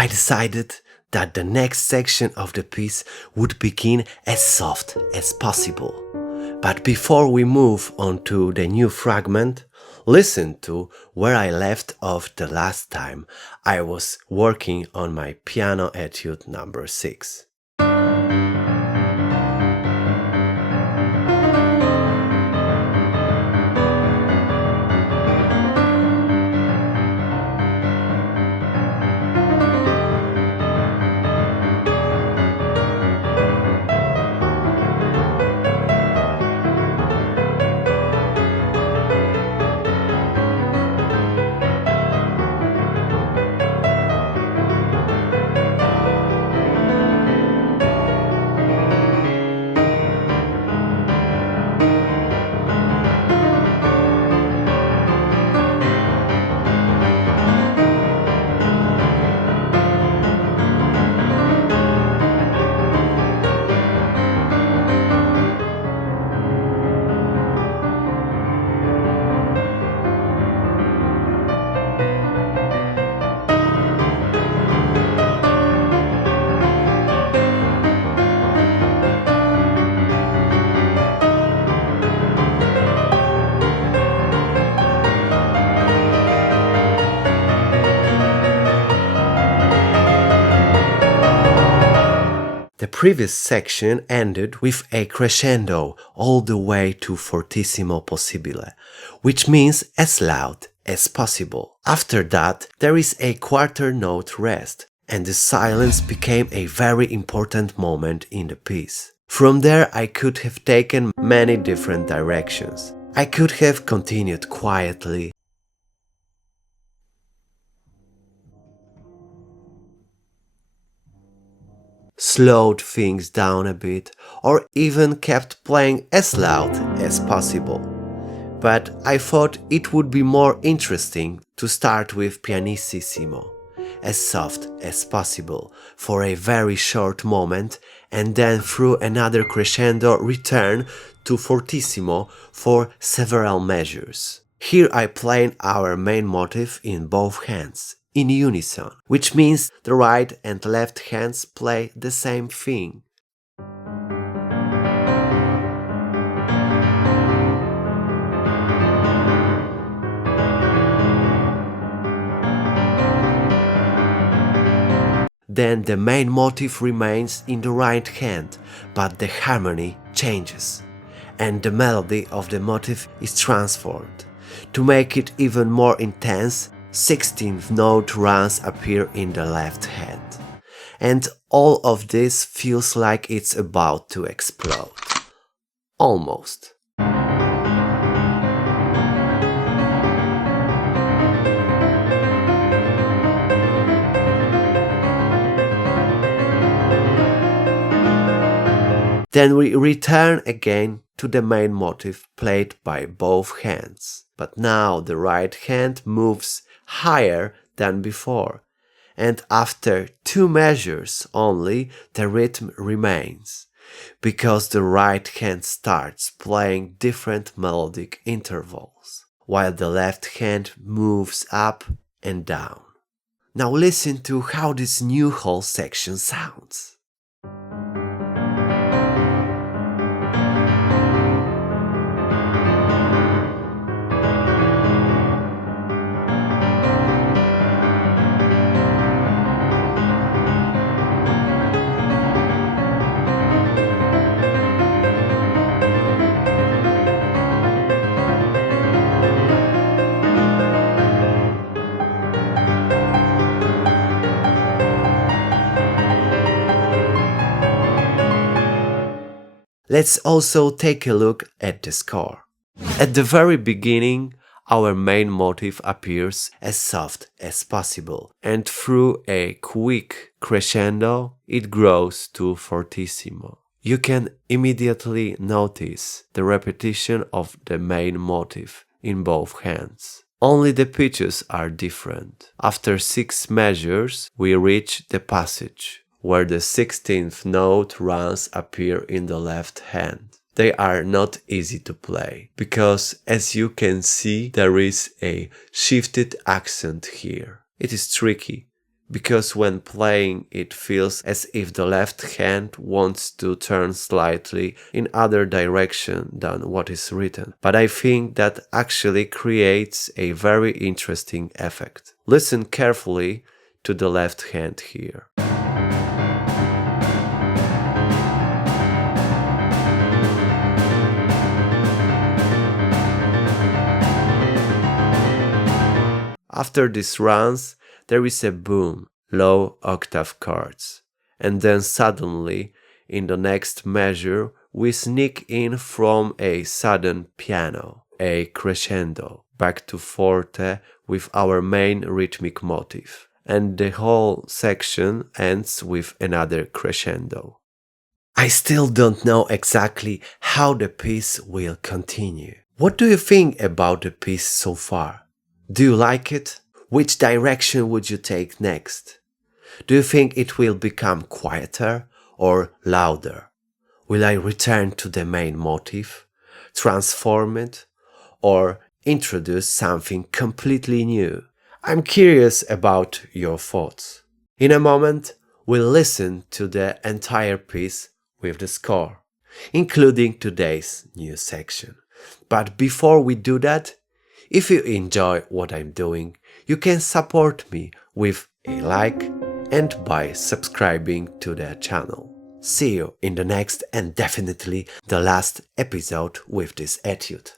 I decided that the next section of the piece would begin as soft as possible. But before we move on to the new fragment, listen to where I left off the last time I was working on my Piano Etude No. 6. The previous section ended with a crescendo all the way to fortissimo possibile, which means as loud as possible. After that, there is a quarter note rest, and the silence became a very important moment in the piece. From there I could have taken many different directions. I could have continued quietly, slowed things down a bit, or even kept playing as loud as possible. But I thought it would be more interesting to start with Pianississimo, as soft as possible, for a very short moment, and then through another crescendo return to Fortissimo for several measures. Here I play our main motif in both hands, in unison, which means the right and left hands play the same thing. Then the main motif remains in the right hand, but the harmony changes, and the melody of the motif is transformed. To make it even more intense, 16th-note runs appear in the left hand. And all of this feels like it's about to explode. Almost. Then we return again to the main motif played by both hands. But now the right hand moves higher than before, and after 2 measures only the rhythm remains, because the right hand starts playing different melodic intervals, while the left hand moves up and down. Now listen to how this new whole section sounds. Let's also take a look at the score. At the very beginning, our main motif appears as soft as possible, and through a quick crescendo, it grows to fortissimo. You can immediately notice the repetition of the main motif in both hands. Only the pitches are different. After 6 measures, we reach the passage, where the 16th note runs appear in the left hand. They are not easy to play, because as you can see there is a shifted accent here. It is tricky, because when playing it feels as if the left hand wants to turn slightly in other direction than what is written. But I think that actually creates a very interesting effect. Listen carefully to the left hand here. After this runs, there is a boom, low octave chords, and then suddenly, in the next measure, we sneak in from a sudden piano, a crescendo, back to forte with our main rhythmic motif, and the whole section ends with another crescendo. I still don't know exactly how the piece will continue. What do you think about the piece so far? Do you like it? Which direction would you take next? Do you think it will become quieter or louder? Will I return to the main motif, transform it, or introduce something completely new? I'm curious about your thoughts. In a moment, we'll listen to the entire piece with the score, including today's new section. But before we do that, if you enjoy what I'm doing, you can support me with a like and by subscribing to the channel. See you in the next and definitely the last episode with this etude.